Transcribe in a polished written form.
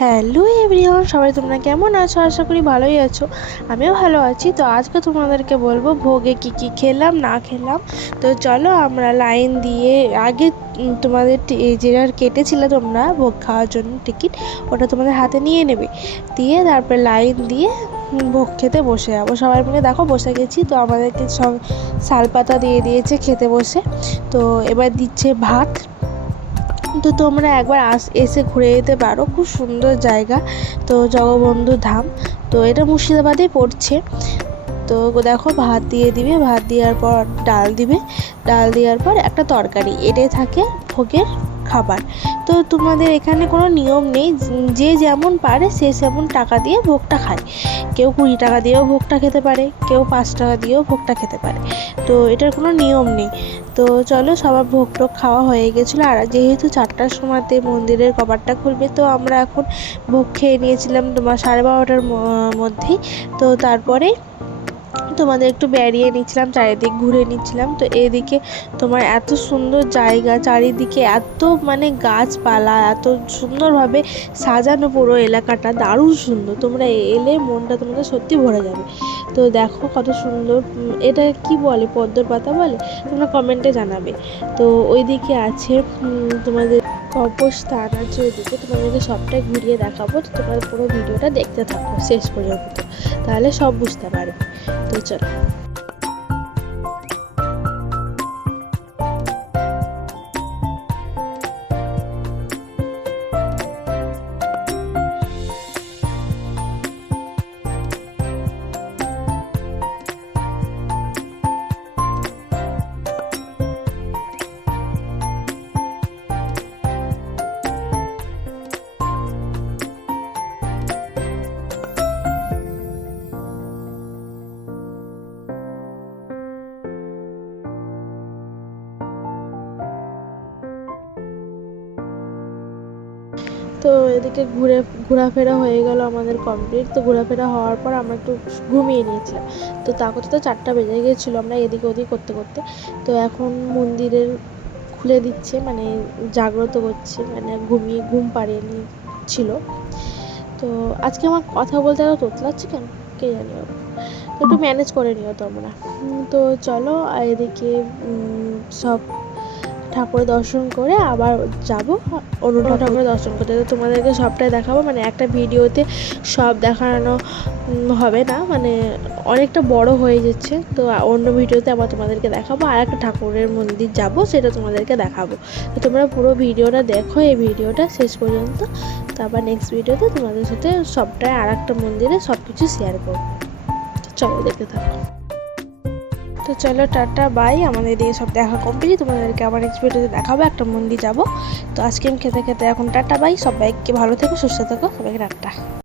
Hello everyone, সবাই তোমরা কেমন আছো? আশা করি ভালোই আছো। আমিও ভালো আছি। তো আজকে তোমাদেরকে বলবো ভোগে কি কি খেলাম না খেলাম। তো চলো আমরা লাইন দিয়ে আগে তোমাদের যেটা কেটেছিলে তোমরা ভোগ খাওয়ার জন্য টিকিট, ওটা তোমাদের হাতে নিয়ে নেবে, দিয়ে তারপরে লাইন দিয়ে ভোগ খেতে বসে যাবো। সবাই মিলে দেখো বসে গেছি। তো আমাদেরকে শালপাতা দিয়ে দিয়েছে খেতে বসে। তো এবার দিচ্ছে ভাত। তো তোমরা একবার এসে ঘুরে যেতে পারো, খুব সুন্দর জায়গা। তো জগবন্ধু ধাম, তো এটা মুর্শিদাবাদেই পড়ছে। তো দেখো ভাত দিয়ে দিবে, ভাত দেওয়ার পর ডাল দিবে, ডাল দেওয়ার পর একটা তরকারি, এটাই থাকে ভোগের খাবার। তো তোমাদের এখানে কোনো নিয়ম নেই, যে যেমন পারে সে যেমন টাকা দিয়ে ভোগটা খায়। কেউ 20 টাকা দিয়েও ভোগটা খেতে পারে, কেউ 5 টাকা দিয়েও ভোগটা খেতে পারে। তো এটার কোনো নিয়ম নেই। তো চলো, সবার ভোগ টোগ খাওয়া হয়ে গেছিলো। আর যেহেতু 4টার সময়তে মন্দিরের কপাটটা খুলবে, তো আমরা এখন ভোগ খেয়ে নিয়েছিলাম তোমার 12:30টার মধ্যেই। তো তারপরে তোমাদের একটু বেরিয়ে নিচ্ছিলাম, চারিদিক ঘুরে নিচ্ছিলাম। তো এদিকে তোমার এত সুন্দর জায়গা, চারিদিকে এত মানে গাছপালা, এত সুন্দরভাবে সাজানো পুরো এলাকাটা, দারুণ সুন্দর। তোমরা এলে মনটা তোমাদের সত্যি ভরে যাবে। তো দেখো কত সুন্দর। এটা কি বলে, পদ্মর পাতা বলে, তোমরা কমেন্টে জানাবে। তো ওইদিকে আছে তোমাদের তপস্থান আছে, ওইদিকে তোমাদেরকে সবটাই ঘুরিয়ে দেখাবো। তো তোমরা পুরো ভিডিওটা দেখতে থাকো শেষ পর্যন্ত, তাহলে সব বুঝতে পারবে। তো চলো। তো এদিকে ঘোরাফেরা হয়ে গেল আমাদের কমপ্লিট। তো ঘোরাফেরা হওয়ার পর আমরা একটু ঘুমিয়ে নিয়েছিলাম। তো তা করতে তো 4টা বেজে গিয়েছিলো, আমরা এদিকে ওদিক করতে করতে। তো এখন মন্দিরের খুলে দিচ্ছে, মানে জাগ্রত করছে, মানে ঘুম পাড়িয়ে নিচ্ছিল। তো আজকে আমার কথা বলতে এত তোতলাচ্ছে কেন কে জানি, একটু ম্যানেজ করে নিও তোমরা। তো চলো, এদিকে সব ঠাকুরের দর্শন করে আবার যাব অন্য ঠাকুরের দর্শন করতে। তো তোমাদেরকে সবটাই দেখাবো, মানে একটা ভিডিওতে সব দেখানো হবে না, মানে অনেকটা বড় হয়ে যাচ্ছে। তো অন্য ভিডিওতে আবার তোমাদেরকে দেখাবো, আর একটা ঠাকুরের মন্দির যাব, সেটা তোমাদেরকে দেখাবো। তো তোমরা পুরো ভিডিওটা দেখো, এই ভিডিওটা শেষ পর্যন্ত। তো আবার নেক্সট ভিডিওতে তোমাদের সাথে সবটাই আর একটা মন্দিরে সব কিছু শেয়ার করবো। চলো দেখতে থাকো। তো চলো, টাটা বাই। আমাদের দিয়ে সব দেখা কমপ্লিট, তোমাদেরকে আবার নেক্সট ভিডিওতে দেখাবো, একটা মন্দির যাব। তো আজকে আমি খেতে খেতে এখন টাটা বাই। সবাইকে ভালো থেকো, সুস্থ থেকো, সবাইকে টাটা।